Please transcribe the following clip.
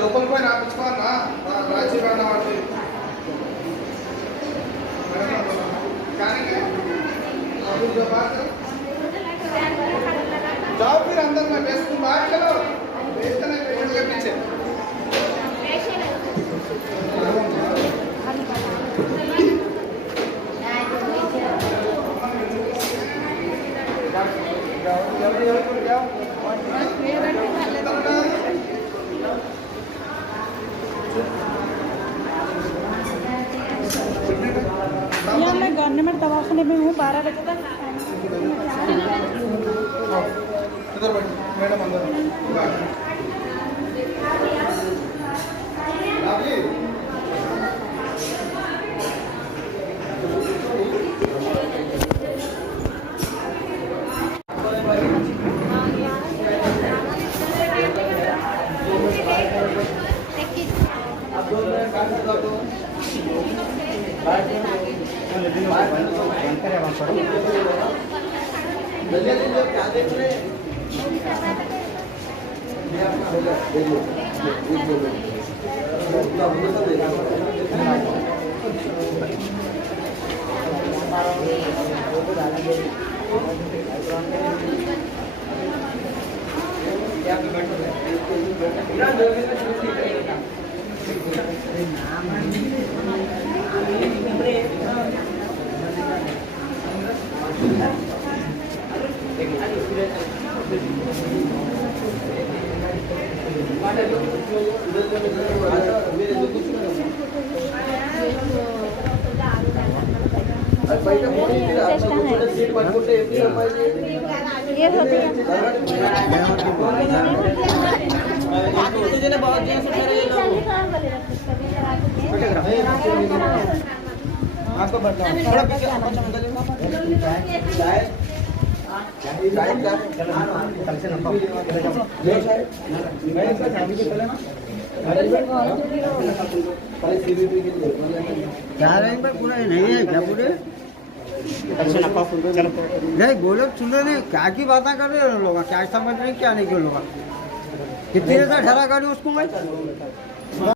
లోపల పోయి రాపించుకోవాలన్నా రాజీవ్ అన్న వాటి जाओ फिर अंदर में बेस तुम बाहर चलो बेस करने पेशेंट के पीछे जाओ यहाँ मैं गवर्नमेंट दवाखाने में हूँ 12 बजे तक। इधर बैठ मैडम अंदर क्या देख रहे ये होती है आपको बढ़ना थोड़ा पीछे पूरा नहीं है क्या पूरे नहीं बोलो सुन रहे नहीं क्या की बातें कर रहे हो लोग क्या समझ रहे क्या नहीं क्यों लोग कितनी देर से ठहरा गाड़ी उसको मैं